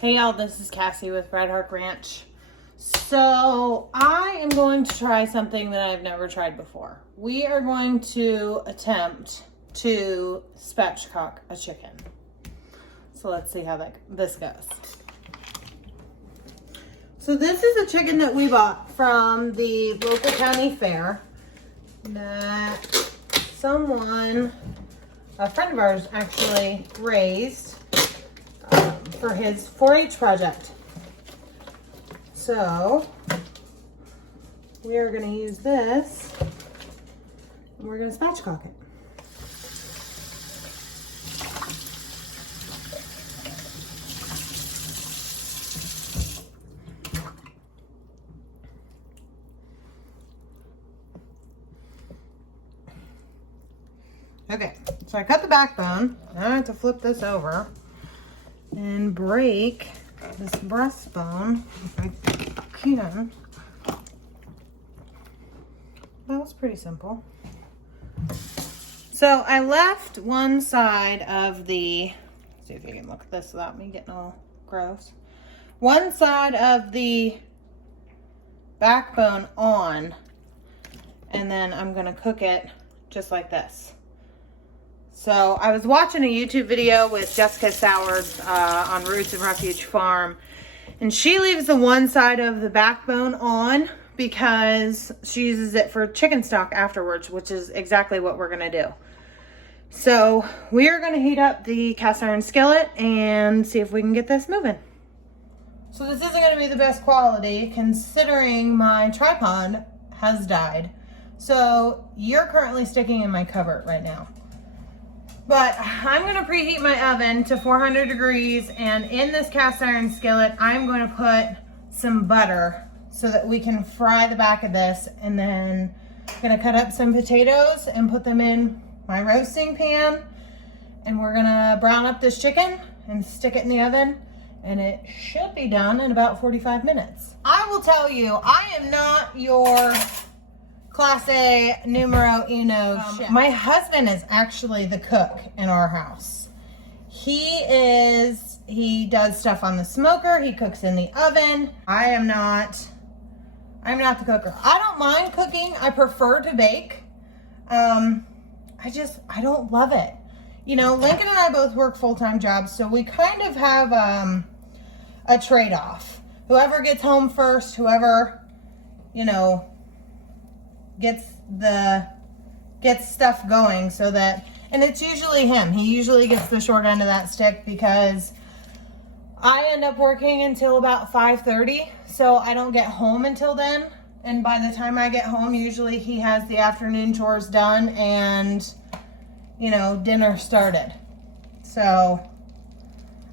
Hey y'all, this is Cassie with Radharc Ranch. So I am going to try something that I've never tried before. We are going to attempt to spatchcock a chicken. So let's see how this goes. So this is a chicken that we bought from the local county fair that a friend of ours actually raised for his 4-H project. So we are going to use this and we're going to spatchcock it. Okay, so I cut the backbone. Now I have to flip this over and break this breastbone if I can. That was pretty simple. So I left one side of the, see if you can look at this without me getting all gross. One side of the backbone on, and then I'm gonna cook it just like this. So I was watching a YouTube video with Jessica Sowers on Roots and Refuge Farm, and she leaves the one side of the backbone on because she uses it for chicken stock afterwards, which is exactly what we're gonna do. So we are gonna heat up the cast iron skillet and see if we can get this moving. So this isn't gonna be the best quality considering my tripod has died. So you're currently sticking in my cupboard right now. But I'm gonna preheat my oven to 400 degrees, and in this cast iron skillet, I'm gonna put some butter so that we can fry the back of this, and then I'm gonna cut up some potatoes and put them in my roasting pan, and we're gonna brown up this chicken and stick it in the oven, and it should be done in about 45 minutes. I will tell you, I am not your Class A numero uno chef. My husband is actually the cook in our house. He does stuff on the smoker. He cooks in the oven. I'm not the cooker. I don't mind cooking. I prefer to bake. I don't love it. You know, Lincoln and I both work full-time jobs, so we kind of have a trade-off. Whoever gets home first, whoever, you know, gets stuff going, so that, and it's usually him. He usually gets the short end of that stick because I end up working until about 5:30, so I don't get home until then. And by the time I get home, usually he has the afternoon chores done and, you know, dinner started. So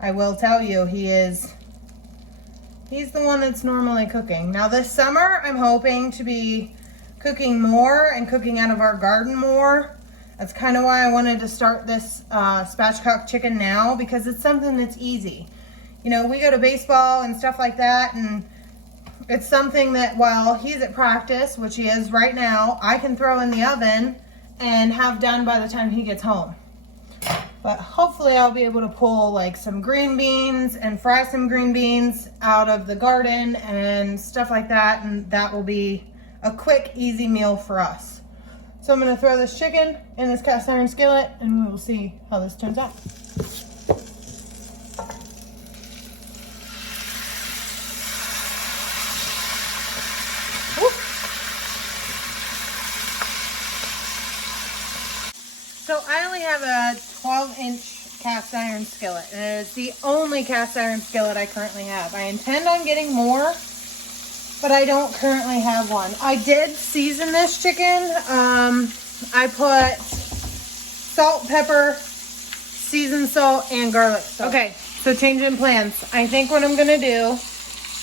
I will tell you, he's the one that's normally cooking. Now this summer, I'm hoping to be cooking more and cooking out of our garden more. That's kind of why I wanted to start this spatchcock chicken now, because it's something that's easy. You know, we go to baseball and stuff like that, and it's something that while he's at practice, which he is right now, I can throw in the oven and have done by the time he gets home. But hopefully I'll be able to pull like some green beans and fry some green beans out of the garden and stuff like that, and that will be a quick, easy meal for us. So I'm gonna throw this chicken in this cast iron skillet and we will see how this turns out. Woo. So I only have a 12-inch cast iron skillet, and it's the only cast iron skillet I currently have. I intend on getting more, but I don't currently have one. I did season this chicken. I put salt, pepper, seasoned salt, and garlic salt. Okay, so changing plans. I think what I'm gonna do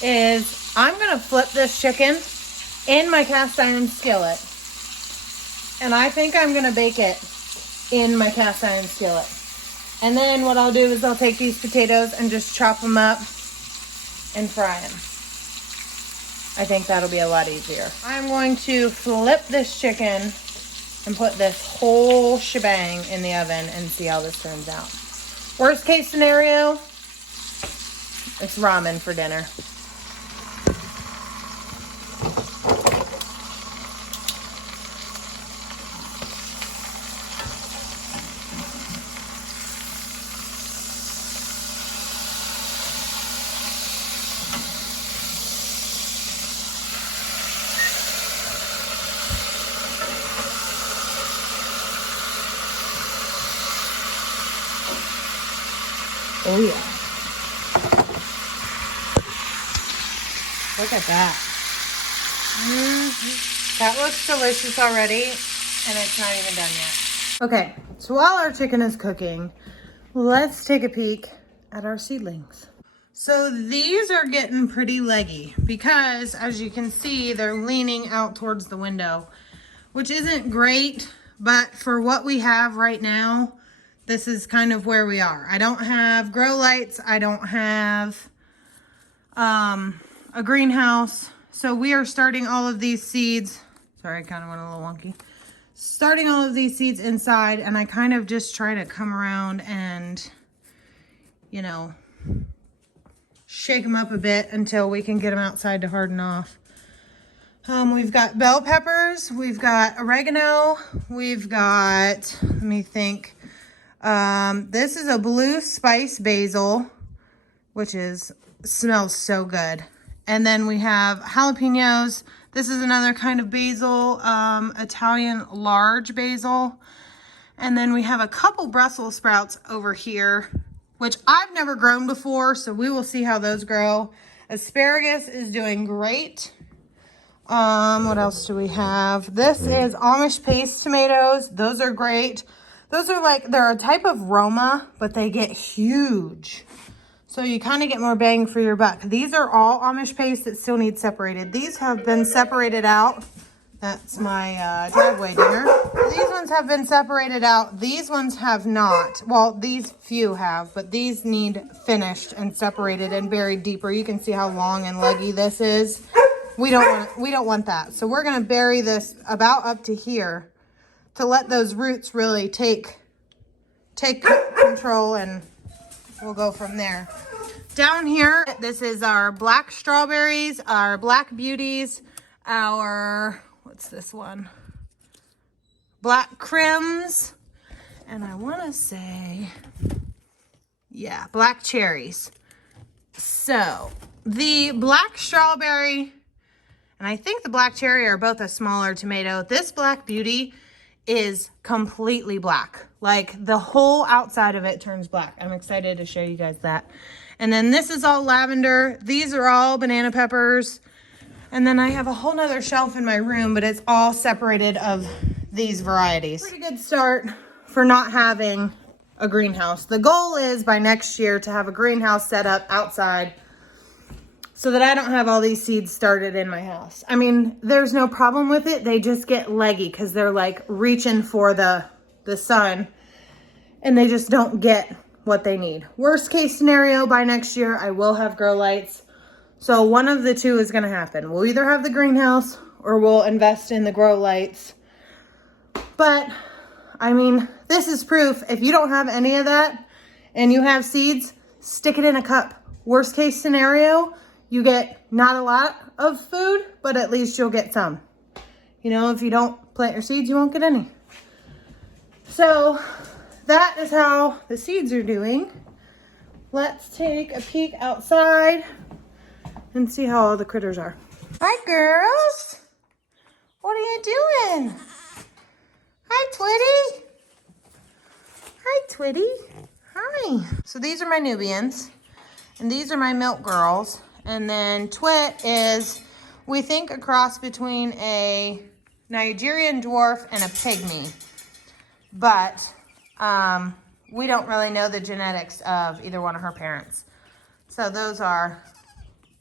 is I'm gonna flip this chicken in my cast iron skillet, and I think I'm gonna bake it in my cast iron skillet. And then what I'll do is I'll take these potatoes and just chop them up and fry them. I think that'll be a lot easier. I'm going to flip this chicken and put this whole shebang in the oven and see how this turns out. Worst case scenario, It's ramen for dinner. Oh yeah. Look at that. That looks delicious already, and it's not even done yet. Okay, so while our chicken is cooking, let's take a peek at our seedlings. So these are getting pretty leggy because, as you can see, they're leaning out towards the window, which isn't great, but for what we have right now, this is kind of where we are. I don't have grow lights. I don't have a greenhouse. So we are starting all of these seeds. Sorry, I kind of went a little wonky. Starting all of these seeds inside, and I kind of just try to come around and, you know, shake them up a bit until we can get them outside to harden off. We've got bell peppers, we've got oregano, we've got, let me think, this is a blue spice basil, which smells so good. And then we have jalapenos. This is another kind of basil, Italian large basil. And then we have a couple Brussels sprouts over here, which I've never grown before, so we will see how those grow. Asparagus is doing great. What else do we have? This is Amish paste tomatoes. Those are great. Those are like, they're a type of Roma, but they get huge. So you kind of get more bang for your buck. These are all Amish paste that still need separated. These have been separated out. That's my driveway dinner. These ones have been separated out. These ones have not. Well, these few have, but these need finished and separated and buried deeper. You can see how long and leggy this is. We don't want that. So we're going to bury this about up to here to let those roots really take control, and we'll go from there. Down here, this is our black strawberries, our black beauties, our, what's this one? Black crims, and I want to say, yeah, black cherries. So the black strawberry and I think the black cherry are both a smaller tomato. This black beauty is completely black. Like the whole outside of it turns black. I'm excited to show you guys that. And then this is all lavender. These are all banana peppers. And then I have a whole nother shelf in my room, but it's all separated of these varieties. Pretty good start for not having a greenhouse. The goal is by next year to have a greenhouse set up outside so that I don't have all these seeds started in my house. I mean, there's no problem with it. They just get leggy because they're like reaching for the sun and they just don't get what they need. Worst case scenario, by next year, I will have grow lights. So one of the two is gonna happen. We'll either have the greenhouse or we'll invest in the grow lights. But I mean, this is proof. If you don't have any of that and you have seeds, stick it in a cup. Worst case scenario, you get not a lot of food, but at least you'll get some. You know, if you don't plant your seeds, you won't get any. So that is how the seeds are doing. Let's take a peek outside and see how all the critters are. Hi, girls. What are you doing? Hi, Twitty. Hi, Twitty. Hi. So these are my Nubians, and these are my milk girls. And then Twit is, we think, a cross between a Nigerian dwarf and a pygmy. But we don't really know the genetics of either one of her parents. So those are,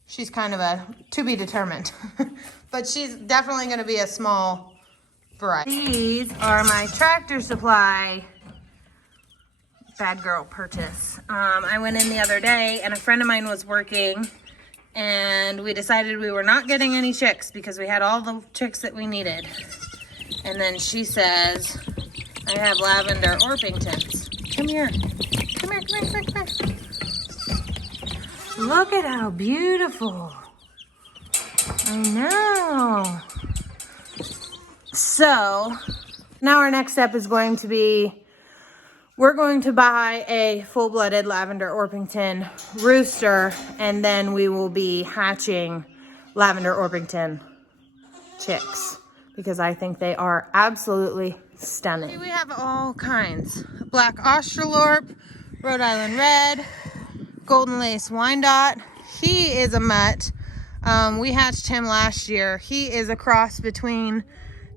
she's kind of a to be determined. But she's definitely going to be a small variety. These are my Tractor Supply bad girl purchase. I went in the other day and a friend of mine was working and we decided we were not getting any chicks because we had all the chicks that we needed. And then she says, I have lavender Orpingtons. Come here. Come here, come here, come here, come here. Look at how beautiful. I know. So now our next step is going to be, we're going to buy a full-blooded lavender Orpington rooster, and then we will be hatching lavender Orpington chicks because I think they are absolutely stunning. We have all kinds. Black Australorp, Rhode Island Red, Golden Lace Wyandotte. He is a mutt. We hatched him last year. He is a cross between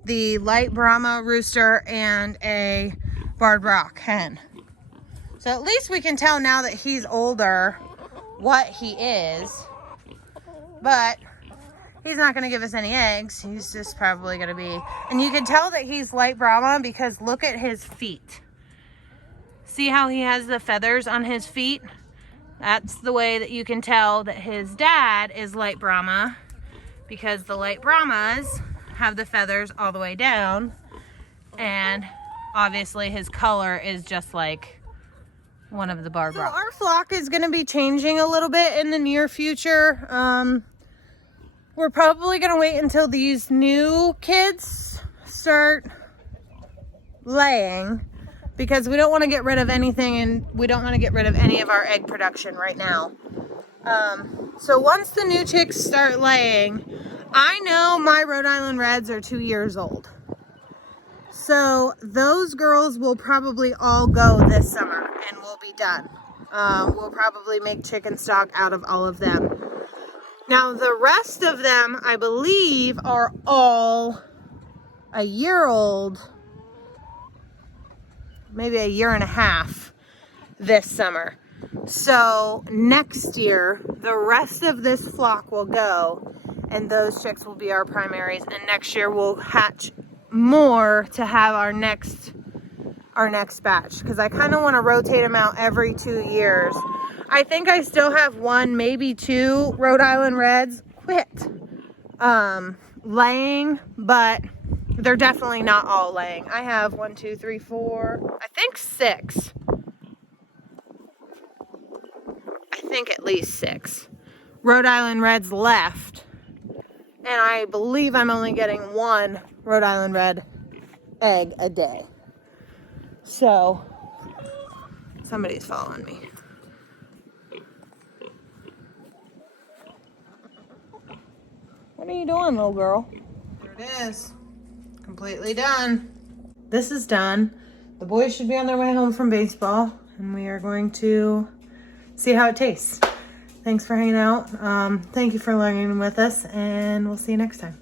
the light Brahma rooster and a barred rock hen. So at least we can tell now that he's older what he is, but he's not going to give us any eggs. He's just probably going to be, and you can tell that he's light Brahma because look at his feet. See how he has the feathers on his feet? That's the way that you can tell that his dad is light Brahma, because the light Brahmas have the feathers all the way down, and obviously his color is just like one of the barred rock. So our flock is going to be changing a little bit in the near future. We're probably going to wait until these new kids start laying, because we don't want to get rid of anything, and we don't want to get rid of any of our egg production right now. So once the new chicks start laying, I know my Rhode Island Reds are 2 years old. So those girls will probably all go this summer and we'll be done. We'll probably make chicken stock out of all of them. Now the rest of them, I believe, are all a year old, maybe a year and a half this summer. So next year, the rest of this flock will go, and those chicks will be our primaries, and next year we'll hatch more to have our next batch, because I kind of want to rotate them out every 2 years. I think I still have one, maybe two Rhode Island Reds quit laying, but they're definitely not all laying. I have 1, 2, 3, 4, I think 6. I think at least 6 Rhode Island Reds left. And I believe I'm only getting 1 Rhode Island Red egg a day. So, somebody's following me. What are you doing, little girl? There it is. Completely done. This is done. The boys should be on their way home from baseball, and we are going to see how it tastes. Thanks for hanging out. Thank you for learning with us, and we'll see you next time.